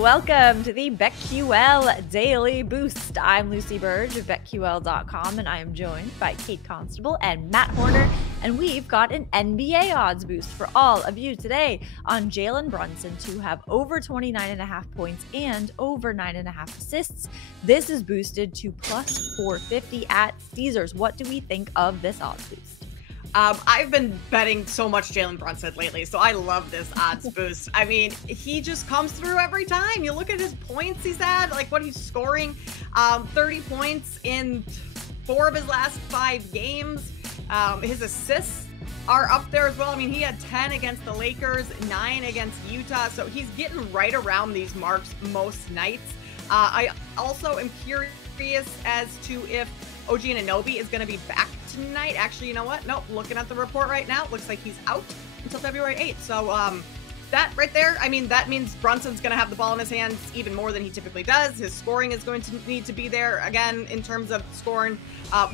Welcome to the BetQL Daily Boost. I'm Lucy Burge of BetQL.com, and I am joined by Kate Constable and Matt Horner, and we've got an NBA odds boost for all of you today on Jalen Brunson to have over 29.5 points and over 9.5 assists. This is boosted to plus 450 at Caesars. What do we think of this odds boost? I've been betting so much Jalen Brunson lately, so I love this odds boost. I mean, he just comes through every time. You look at his points he's had, like what he's scoring, 30 points in 4 of his last 5 games. His assists are up there as well. I mean, he had 10 against the Lakers, 9 against Utah, so he's getting right around these marks most nights. I also am curious as to if OG Anunoby is going to be back tonight. Actually, you know what? Nope. Looking at the report right now, it looks like he's out until February 8th. So that right there, I mean, that means Brunson's going to have the ball in his hands even more than he typically does. His scoring is going to need to be there again in terms of scoring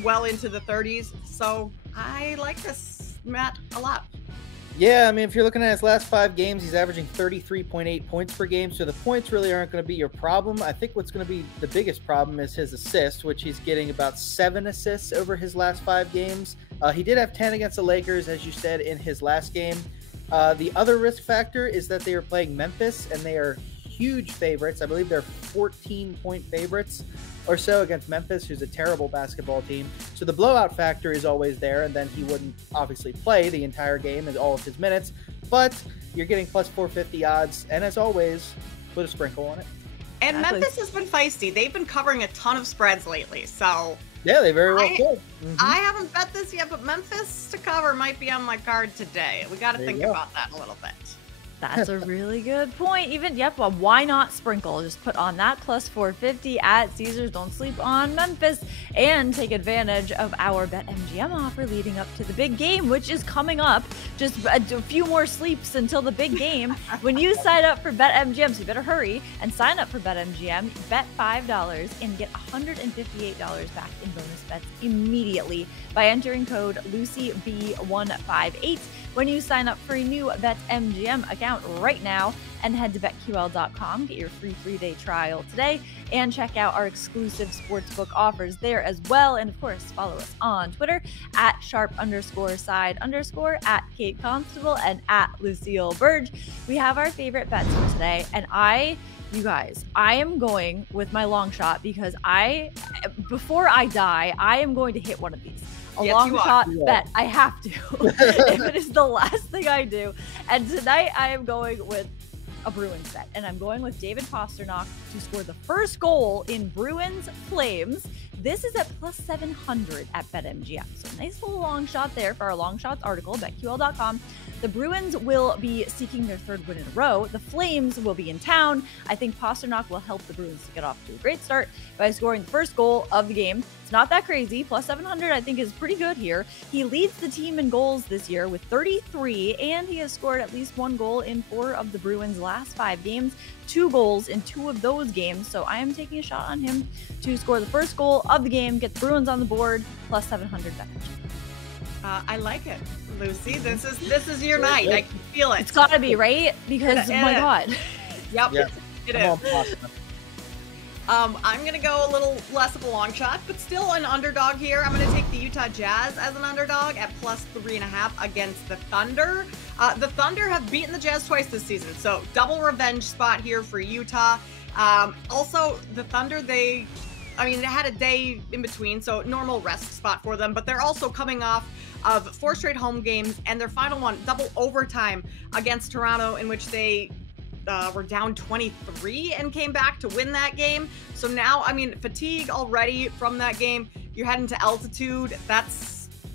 well into the 30s. So I like this, Matt, a lot. Yeah, I mean, if you're looking at his last 5 games, he's averaging 33.8 points per game, so the points really aren't going to be your problem. I think what's going to be the biggest problem is his assist, which he's getting about 7 assists over his last 5 games. He did have 10 against the Lakers, as you said, in his last game. The other risk factor is that they are playing Memphis, and they are huge favorites. I believe they're 14-point favorites or so against Memphis, who's a terrible basketball team. So the blowout factor is always there, and then he wouldn't obviously play the entire game and all of his minutes. But you're getting plus 450 odds, and as always, put a sprinkle on it. And Memphis has been feisty. They've been covering a ton of spreads lately, so yeah, they very well could. I haven't bet this yet, but Memphis to cover might be on my card today. We got to think about that a little bit. That's a really good point. Well, why not sprinkle? Just put on that plus 450 at Caesars. Don't sleep on Memphis, and take advantage of our BetMGM offer leading up to the big game, which is coming up. Just a few more sleeps until the big game. When you sign up for BetMGM, so you better hurry and sign up for BetMGM. Bet $5 and get $158 back in bonus bets immediately by entering code LucyB158 when you sign up for a new BetMGM account right now, and head to BetQL.com. Get your free 3-day trial today and check out our exclusive sportsbook offers there as well. And of course, follow us on Twitter at @sharp_side_, at Kate Constable, and at Lucille Burge. We have our favorite bets for today, and you guys, I am going with my long shot because before I die, I am going to hit one of these. Long shot bet. I have to. If it is the last thing I do. And tonight I am going with a Bruins bet. And I'm going with David Pastrnak to score the first goal in Bruins Flames. This is at plus 700 at BetMGM. So nice little long shot there for our long shots article, BetQL.com. The Bruins will be seeking their 3rd win in a row. The Flames will be in town. I think Pastrnak will help the Bruins to get off to a great start by scoring the first goal of the game. It's not that crazy. Plus 700, I think, is pretty good here. He leads the team in goals this year with 33, and he has scored at least 1 goal in 4 of the Bruins' last 5 games. 2 goals in 2 of those games. So I am taking a shot on him to score the first goal of the game, get the Bruins on the board, plus 700 BetMGM. I like it, Lucy. This is your night. I can feel it. It's got to be, right? Because, oh my God. Yep, Yeah. it is. I'm going to go a little less of a long shot, but still an underdog here. I'm going to take the Utah Jazz as an underdog at plus 3.5 against the Thunder. The Thunder have beaten the Jazz twice this season, so double revenge spot here for Utah. Also, the Thunder, they had a day in between, so normal rest spot for them, but they're also coming off of 4 straight home games, and their final one, double overtime against Toronto, in which they were down 23 and came back to win that game. So now, fatigue already from that game. You're heading to altitude.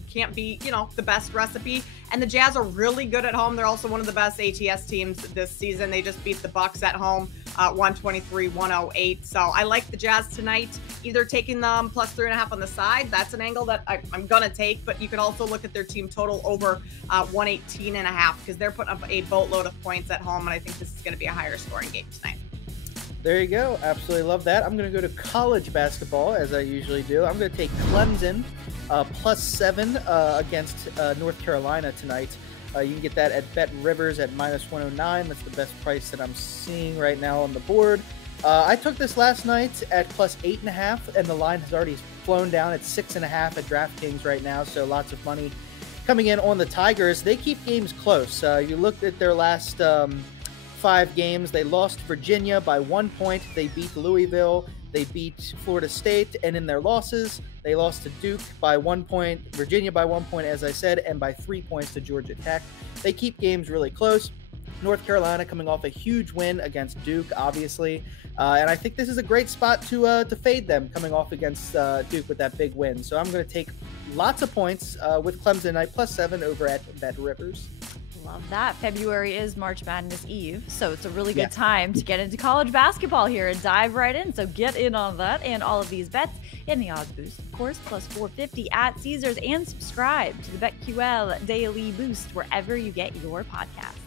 Can't be, the best recipe. And the Jazz are really good at home. They're also one of the best ATS teams this season. They just beat the Bucks at home, 123-108. So I like the Jazz tonight, either taking them plus 3.5 on the side. That's an angle that I'm going to take, but you could also look at their team total over 118.5 because they're putting up a boatload of points at home, and I think this is going to be a higher scoring game tonight. There you go. Absolutely love that. I'm going to go to college basketball, as I usually do. I'm going to take Clemson plus 7 against North Carolina tonight. You can get that at Bet Rivers at -109. That's the best price that I'm seeing right now on the board. I took this last night at +8.5, and the line has already flown down at 6.5 at DraftKings right now, so lots of money coming in on the Tigers. They keep games close. You looked at their last 5 games. They lost Virginia by 1 point. They beat Louisville. They beat Florida State. And in their losses, they lost to Duke by 1 point, Virginia by 1 point, as I said, and by 3 points to Georgia Tech. They keep games really close. North Carolina coming off a huge win against Duke, obviously. And I think this is a great spot to fade them coming off against Duke with that big win. So I'm going to take lots of points with Clemson at +7 over at Bet Rivers. Love that. February is March Madness Eve, so it's a really good time to get into college basketball here and dive right in. So get in on that and all of these bets in the odds boost, of course, +450 at Caesars, and subscribe to the BetQL Daily Boost wherever you get your podcasts.